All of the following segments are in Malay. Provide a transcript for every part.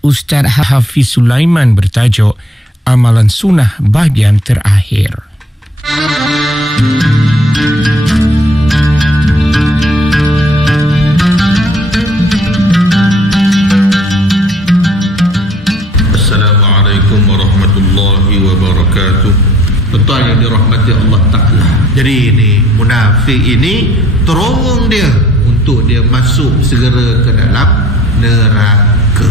Ustaz Hafiz Sulaiman bertajuk Amalan Sunnah bahagian terakhir. Assalamualaikum warahmatullahi wabarakatuh. Tuan yang dirahmati Allah Ta'ala. Jadi ini munafik ini terowong dia untuk dia masuk segera ke dalam neraka.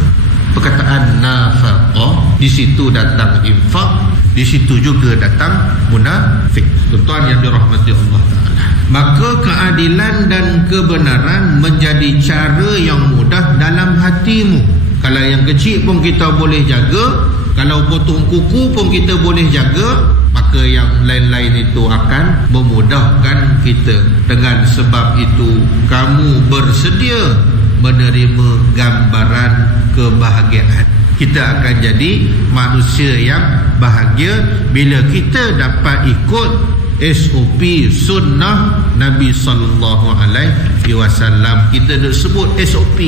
Perkataan nafaqah, di situ datang infak, di situ juga datang munafik. Tuan yang dirahmati Allah Ta'ala. Maka keadilan dan kebenaran menjadi cara yang mudah dalam hatimu. Kalau yang kecil pun kita boleh jaga, kalau potong kuku pun kita boleh jaga, maka yang lain-lain itu akan memudahkan kita. Dengan sebab itu, kamu bersedia menerima gambaran kebahagiaan. Kita akan jadi manusia yang bahagia bila kita dapat ikut SOP sunnah Nabi sallallahu alaihi wasallam. Kita dah sebut SOP.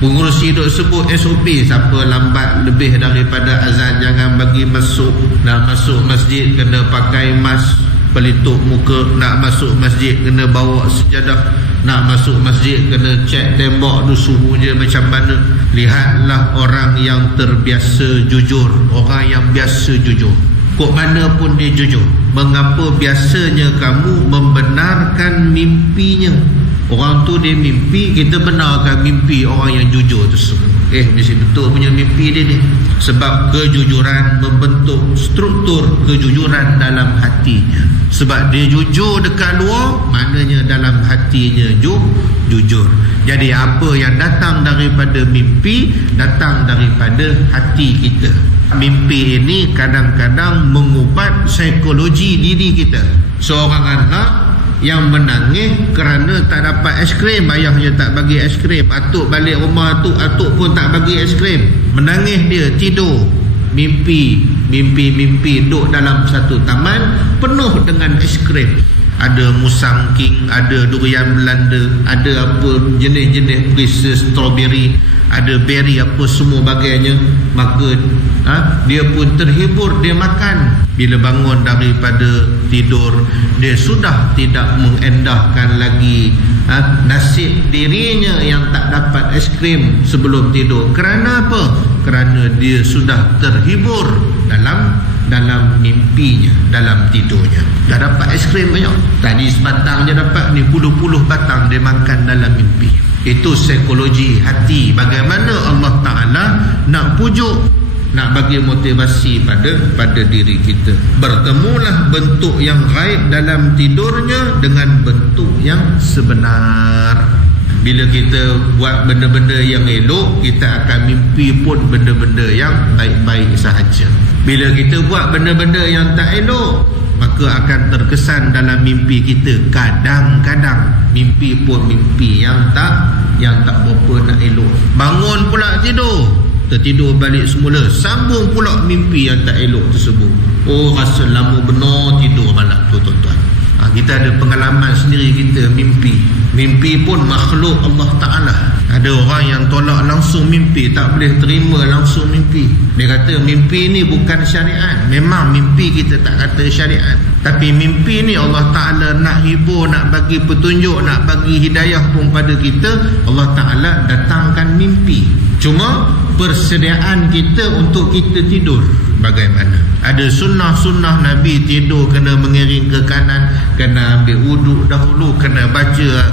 Pengurusi duk sebut SOP. Siapa lambat lebih daripada azan jangan bagi masuk. Nak masuk masjid kena pakai mask, pelitup muka. Nak masuk masjid kena bawa sejadah. Nak masuk masjid kena cek tembok tu suhunya macam mana. Lihatlah orang yang terbiasa jujur, orang yang biasa jujur. Kok mana pun dia jujur. Mengapa biasanya kamu membenarkan mimpinya? Orang tu dia mimpi, kita benarkan mimpi orang yang jujur tersebut. Mesti betul punya mimpi dia ni. Sebab kejujuran membentuk struktur kejujuran dalam hatinya. Sebab dia jujur dekat luar, maknanya dalam hatinya jujur. Jadi apa yang datang daripada mimpi, datang daripada hati kita. Mimpi ini kadang-kadang mengubat psikologi diri kita. Seorang anak yang menangis kerana tak dapat es krim, ayahnya tak bagi es krim, atuk balik rumah atuk pun tak bagi es krim. Menangis dia, tidur, mimpi duduk dalam satu taman penuh dengan es krim. Ada musang king, ada durian Belanda, ada apa jenis-jenis perisa strawberry, ada berry apa semua bagainya. Maka dia pun terhibur, dia makan. Bila bangun daripada tidur, dia sudah tidak mengendahkan lagi nasib dirinya yang tak dapat es krim sebelum tidur. Kerana apa? Kerana dia sudah terhibur dalam mimpinya, dalam tidurnya. Dah dapat es krim banyak. Tadi sebatang je dapat, ni puluh-puluh batang dia makan dalam mimpi. Itu psikologi hati. Bagaimana Allah Ta'ala nak pujuk, nak bagi motivasi pada diri kita. Bertemulah bentuk yang gaib dalam tidurnya dengan bentuk yang sebenar. Bila kita buat benda-benda yang elok, kita akan mimpi pun benda-benda yang baik-baik sahaja. Bila kita buat benda-benda yang tak elok, maka akan terkesan dalam mimpi kita. Kadang-kadang mimpi pun mimpi yang tak berapa nak elok. Bangun pula tidur, tertidur balik semula, sambung pula mimpi yang tak elok tersebut. Rasa lama benar tidur malam tu, tuan-tuan. Kita ada pengalaman sendiri kita mimpi pun makhluk Allah Ta'ala. Ada orang yang tolak langsung mimpi, tak boleh terima langsung mimpi. Dia kata mimpi ni bukan syariat. Memang mimpi kita tak kata syariat, tapi mimpi ni Allah Ta'ala nak hibur, nak bagi petunjuk, nak bagi hidayah pun pada kita. Allah Ta'ala datangkan mimpi. Cuma persediaan kita untuk kita tidur bagaimana? Ada sunnah-sunnah Nabi tidur kena mengiring ke kanan, kena ambil wuduk dahulu, kena baca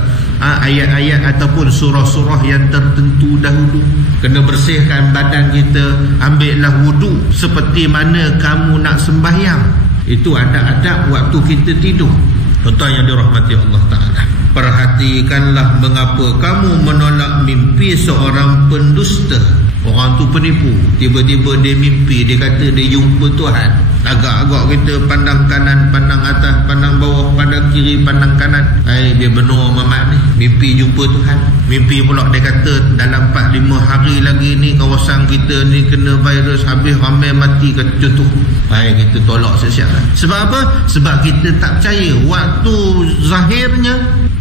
ayat-ayat ataupun surah-surah yang tertentu dahulu, kena bersihkan badan kita, ambillah wuduk seperti mana kamu nak sembahyang. Itu adab-adab waktu kita tidur. Tuan yang dirahmati Allah Ta'ala, perhatikanlah mengapa kamu menolak mimpi seorang pendusta. Orang tu penipu. Tiba-tiba dia mimpi, dia kata dia jumpa Tuhan. Agak-agak kita pandang kanan, pandang atas, pandang bawah, pandang kiri, pandang kanan. Dia benar mamat ni, mimpi jumpa Tuhan. Mimpi pula dia kata dalam 4-5 hari lagi ni kawasan kita ni kena virus, habis ramai mati, kata contoh. Kita tolak siap-siap. Sebab apa? Sebab kita tak percaya. Waktu zahirnya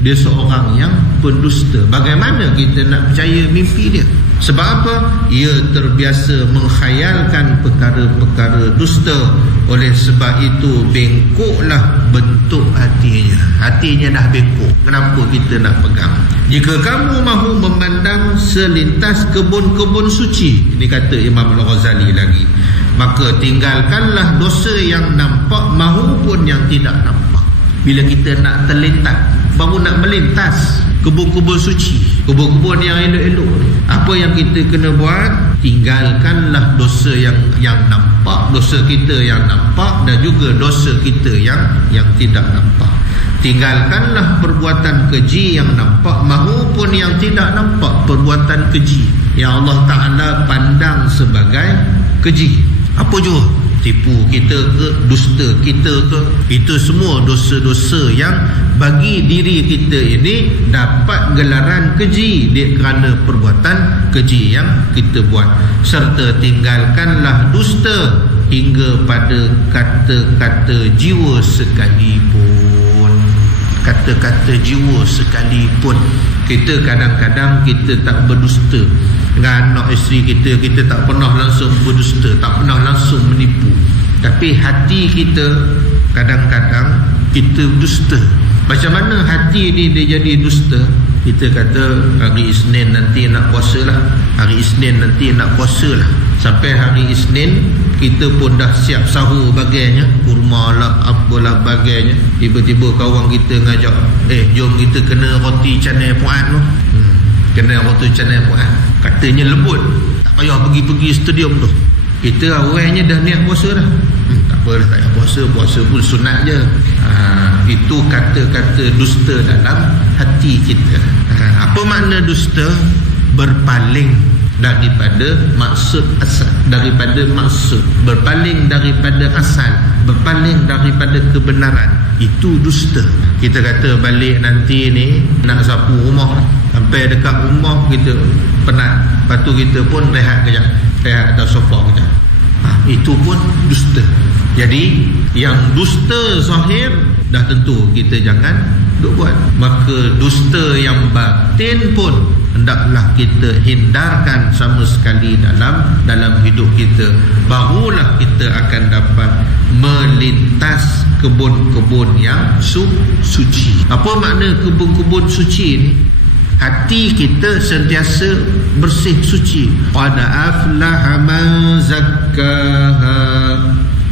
dia seorang yang pendusta. Bagaimana kita nak percaya mimpi dia? Sebab apa? Ia terbiasa menghayalkan perkara-perkara dusta. Oleh sebab itu bengkoklah bentuk hatinya. Hatinya dah bengkok. Kenapa kita nak pegang? Jika kamu mahu memandang selintas kebun-kebun suci, ini kata Imam Al-Ghazali lagi, maka tinggalkanlah dosa yang nampak mahupun yang tidak nampak. Bila kita nak terlintas, baru nak melintas kebun-kebun suci, kebun-kebun yang elok-elok, apa yang kita kena buat? Tinggalkanlah dosa yang nampak, dosa kita yang nampak, dan juga dosa kita yang tidak nampak. Tinggalkanlah perbuatan keji yang nampak mahupun yang tidak nampak perbuatan keji yang Allah Ta'ala pandang sebagai keji. Apa juga? Tipu kita ke, dusta kita ke, itu semua dosa-dosa yang bagi diri kita ini dapat gelaran keji kerana perbuatan keji yang kita buat. Serta tinggalkanlah dusta hingga pada kata-kata jiwa sekalipun. Kata-kata jiwa sekalipun. Kita kadang-kadang kita tak berdusta dengan anak isteri kita, kita tak pernah langsung berdusta, tak pernah langsung menipu. Tapi hati kita kadang-kadang kita dusta. Macam mana hati ni dia jadi dusta? Kita kata hari Isnin nanti nak puasa lah, hari Isnin nanti nak puasa lah. Sampai hari Isnin kita pun dah siap sahur bagainya, kurma lah, apalah bagainya. Tiba-tiba kawan kita ngajak, jom kita kena roti canai puan tu. Kena roti canai puan. Katanya lembut, tak payah pergi stadium tu. Kita awalnya dah niat puasa dah. Tak apa, tak payah puasa, puasa pun sunat je. Itu kata-kata dusta dalam hati kita. Apa makna dusta? Berpaling daripada maksud asal, daripada maksud, berpaling daripada asal, berpaling daripada kebenaran. Itu dusta. Kita kata balik nanti ni nak sapu rumah, sampai dekat rumah kita penat, lepas tu kita pun rehat kejap, rehat atas sofa kejap. Itu pun dusta. Jadi yang dusta zahir dah tentu kita jangan duk buat. Maka dusta yang batin pun hendaklah kita hindarkan sama sekali dalam hidup kita. Barulah kita akan dapat melintas kebun-kebun yang suci. Apa makna kebun-kebun suci ni? Hati kita sentiasa bersih suci. Qad aflaha man zakkaha.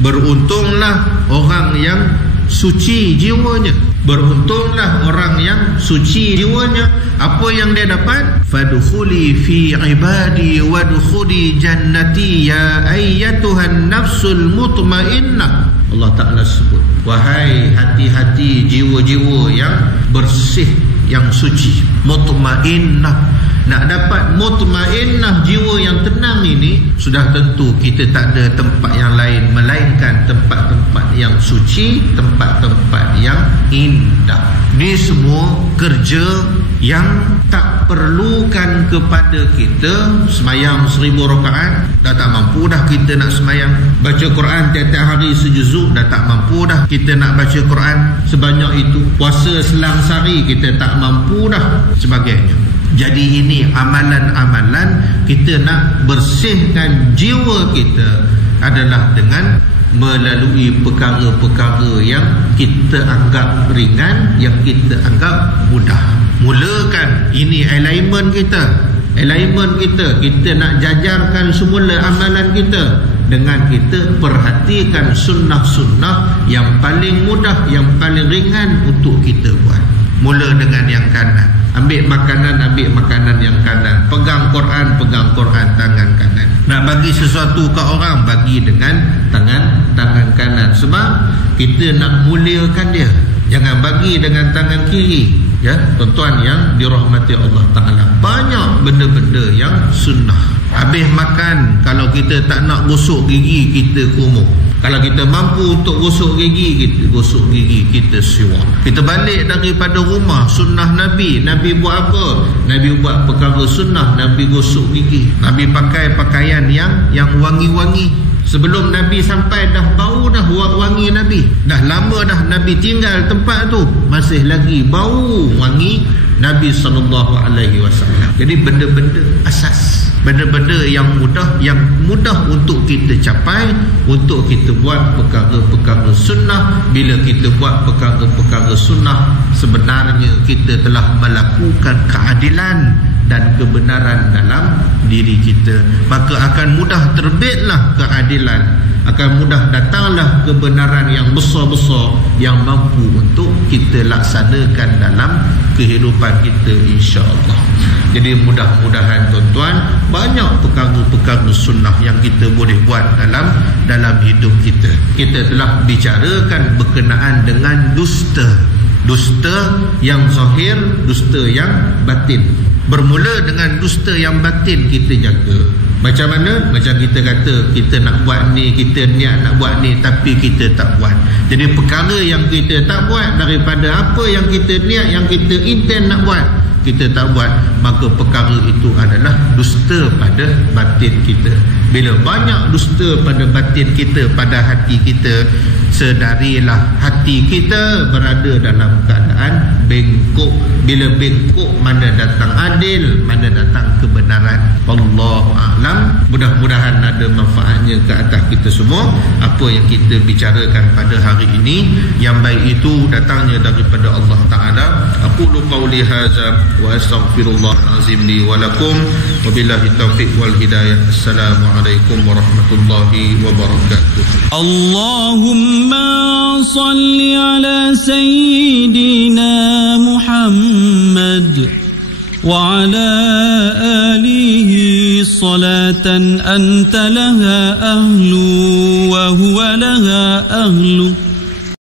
Beruntunglah orang yang suci jiwanya. Beruntunglah orang yang suci jiwanya. Apa yang dia dapat? Fadkhuli fi ibadi wadkhuli jannati ya ayyatuhan nafsul mutmainnah. Allah Ta'ala sebut, wahai hati-hati jiwa-jiwa yang bersih, yang suci, mutmainnah. Nak dapat mutmainnah, jiwa yang tenang ini, sudah tentu kita tak ada tempat yang lain melainkan tempat-tempat yang suci, tempat-tempat yang indah. Ini semua kerja yang tak perlukan kepada kita semayang 1000 rakaat, dah tak mampu dah kita nak semayang. Baca Quran tiap-tiap hari sejuzuk, dah tak mampu dah kita nak baca Quran sebanyak itu. Puasa selang sehari kita tak mampu dah, sebagainya. Jadi ini amalan-amalan kita nak bersihkan jiwa kita adalah dengan melalui perkara-perkara yang kita anggap ringan, yang kita anggap mudah. Mulakan ini alignment kita. Alignment kita nak jajarkan semula amalan kita dengan kita perhatikan sunnah-sunnah yang paling mudah, yang paling ringan untuk kita buat. Mula dengan yang kanan. Ambil makanan yang kanan. Pegang Quran tangan kanan. Nak bagi sesuatu ke orang, bagi dengan tangan kanan. Sebab kita nak muliakan dia. Jangan bagi dengan tangan kiri. Ya, tuan-tuan yang dirahmati Allah Ta'ala. Banyak benda-benda yang sunnah. Habis makan, kalau kita tak nak gosok gigi, kita kumuh. Kalau kita mampu untuk gosok gigi, kita gosok gigi, kita siwak. Kita balik daripada rumah, sunnah Nabi. Nabi buat apa? Nabi buat perkara sunnah. Nabi gosok gigi. Nabi pakai pakaian yang wangi-wangi. Sebelum Nabi sampai dah bau dah wangi Nabi. Dah lama dah Nabi tinggal tempat tu, masih lagi bau wangi Nabi SAW. Jadi benda-benda asas, benda-benda yang mudah untuk kita capai, untuk kita buat perkara-perkara sunnah. Bila kita buat perkara-perkara sunnah, sebenarnya kita telah melakukan keadilan dan kebenaran dalam diri kita. Maka akan mudah terbitlah keadilan, akan mudah datanglah kebenaran yang besar-besar yang mampu untuk kita laksanakan dalam kehidupan kita, insya-Allah. Jadi mudah-mudahan tuan-tuan, banyak perkara-perkara sunnah yang kita boleh buat dalam hidup kita. Kita telah bicarakan berkenaan dengan dusta. Dusta yang zahir, dusta yang batin. Bermula dengan dusta yang batin kita jaga. Macam mana? Macam kita kata kita nak buat ni, kita niat nak buat ni, tapi kita tak buat. Jadi perkara yang kita tak buat, daripada apa yang kita niat, yang kita intend nak buat, kita tak buat, maka perkara itu adalah dusta pada batin kita. Bila banyak dusta pada batin kita, pada hati kita, sedarilah hati kita berada dalam keadaan bengkok. Bila bengkok, mana datang adil, mana datang kebenaran. Wallahu a'lam. Mudah-mudahan ada manfaatnya ke atas kita semua apa yang kita bicarakan pada hari ini. Yang baik itu datangnya daripada Allah Ta'ala. Aqulu qawli hadza wa astaghfirullah azim li wa lakum. Wabillahi taufiq wal hidayah. Assalamualaikum warahmatullahi wabarakatuh. Allahumma salli ala sayyidina Muhammad wa ala alihi salatan anta laha